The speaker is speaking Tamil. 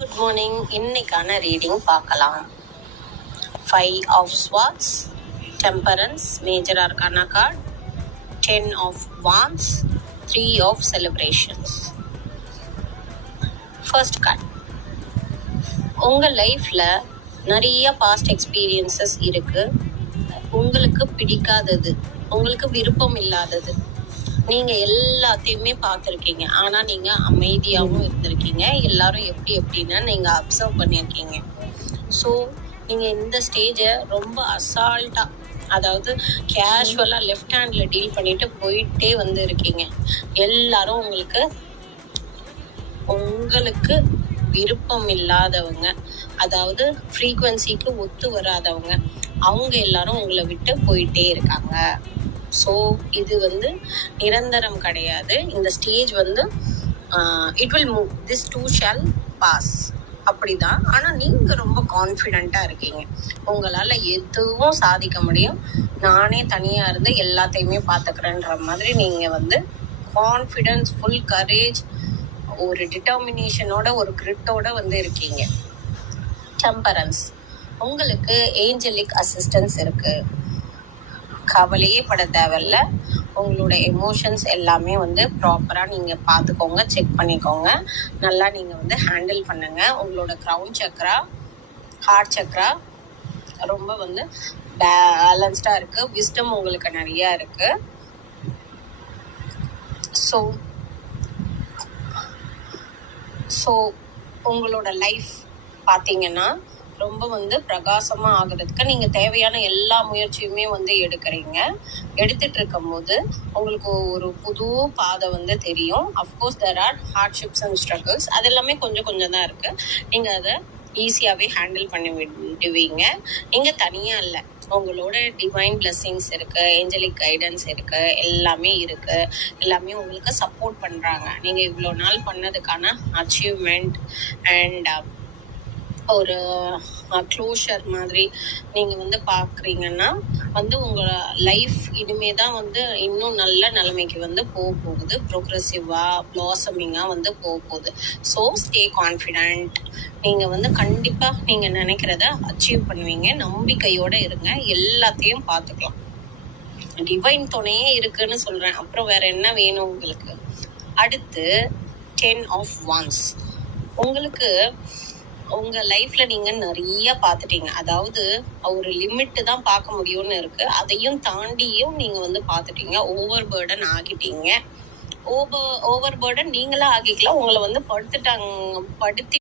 Good morning. இன்னைக்கான ரீடிங் பார்க்கலாம். 5 of Swords, Temperance, Major Arcana card, 10 of Wands, 3 of Celebrations. First card, உங்கள் லைஃப்பில் நிறைய பாஸ்ட் எக்ஸ்பீரியன்சஸ் இருக்குது. உங்களுக்கு பிடிக்காதது, உங்களுக்கு விருப்பம் இல்லாதது, நீங்கள் எல்லாத்தையுமே பார்த்துருக்கீங்க. ஆனால் நீங்கள் அமைதியாகவும் இருந்திருக்கீங்க. எல்லாரும் எப்படின்னு நீங்கள் அப்சர்வ் பண்ணியிருக்கீங்க. ஸோ நீங்கள் இந்த ஸ்டேஜை ரொம்ப அசால்ட்டாக, அதாவது கேஷுவலாக லெஃப்ட் ஹேண்டில் டீல் பண்ணிட்டு போயிட்டே வந்து இருக்கீங்க. எல்லாரும் உங்களுக்கு விருப்பம் இல்லாதவங்க, அதாவது ஃப்ரீக்வன்சிக்கு ஒத்து வராதவங்க, அவங்க எல்லாரும் உங்களை விட்டு போயிட்டே இருக்காங்க. ஸோ இது நிரந்தரம் கிடையாது. இந்த stage it will move, this too shall pass, அப்படிதான். ஆனால் நீங்கள் ரொம்ப கான்ஃபிடெண்ட்டாக இருக்கீங்க. உங்களால் எதுவும் சாதிக்க முடியும். நானே தனியாக இருந்து எல்லாத்தையுமே பார்த்துக்கிறேன்ற மாதிரி நீங்கள் கான்ஃபிடென்ஸ், ஃபுல் கரேஜ், ஒரு டிட்டர்மினேஷனோட, ஒரு கிரிட்டோட இருக்கீங்க. டெம்பரன்ஸ், உங்களுக்கு ஏஞ்சலிக் அசிஸ்டன்ஸ் இருக்குது. கவலையே பட தேவையில்ல. உங்களோட எமோஷன்ஸ் எல்லாமே ப்ராப்பராக நீங்கள் பார்த்துக்கோங்க, செக் பண்ணிக்கோங்க. நல்லா நீங்கள் ஹேண்டில் பண்ணுங்க. உங்களோட க்ரௌன் சக்ரா, ஹார்ட் சக்ரா ரொம்ப பேலன்ஸ்டாக இருக்குது. விஸ்டம் உங்களுக்கு நிறையா இருக்குது. ஸோ உங்களோட லைஃப் பார்த்தீங்கன்னா ரொம்ப பிரகாசமாக ஆகுறதுக்கு நீங்கள் தேவையான எல்லா முயற்சியுமே எடுக்கிறீங்க. எடுத்துகிட்டு இருக்கும்போது உங்களுக்கு ஒரு புது பாதை தெரியும். Of course there are hardships and struggles. அது எல்லாமே கொஞ்சம் தான் இருக்குது. நீங்கள் அதை ஈஸியாகவே ஹேண்டில் பண்ணி விடுவீங்க. நீங்கள் தனியாக இல்லை, உங்களோட டிவைன் பிளெஸ்ஸிங்ஸ் இருக்குது, ஏஞ்சலிக் கைடன்ஸ் இருக்குது, எல்லாமே இருக்குது. எல்லாமே உங்களுக்கு சப்போர்ட் பண்ணுறாங்க. நீங்கள் இவ்வளோ நாள் பண்ணதுக்கான அச்சீவ்மெண்ட் அண்ட் ஒரு க்ளோஷர் மாதிரி நீங்கள் பார்க்குறீங்கன்னா உங்கள் லைஃப் இனிமே தான் இன்னும் நல்ல நிலைமைக்கு போக போகுது. ப்ரோக்ரெசிவாக, ப்ளாசமிங்காக போக போகுது. So stay confident. நீங்கள் கண்டிப்பாக நீங்கள் நினைக்கிறத அச்சீவ் பண்ணுவீங்க. நம்பிக்கையோடு இருங்க. எல்லாத்தையும் பார்த்துக்கலாம். டிவைன் துணையே இருக்குன்னு சொல்கிறேன். அப்புறம் வேறு என்ன வேணும் உங்களுக்கு? அடுத்து 10 of Wands. உங்களுக்கு உங்கள் லைஃப்பில் நீங்கள் நிறைய பார்த்துட்டீங்க. அதாவது ஒரு லிமிட்டு தான் பார்க்க முடியும்னு இருக்குது. அதையும் தாண்டியும் நீங்கள் பார்த்துட்டீங்க. ஓவர் பேர்டன் ஆகிட்டீங்க. ஓவர் பேர்டன் நீங்களாக ஆகிக்கலாம். உங்களை படுத்தி